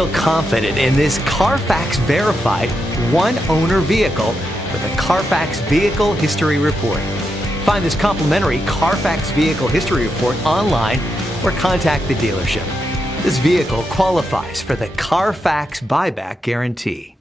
Feel confident in this Carfax verified one-owner vehicle with a Carfax Vehicle History Report. Find this complimentary Carfax Vehicle History Report online or contact the dealership. This vehicle qualifies for the Carfax Buyback Guarantee.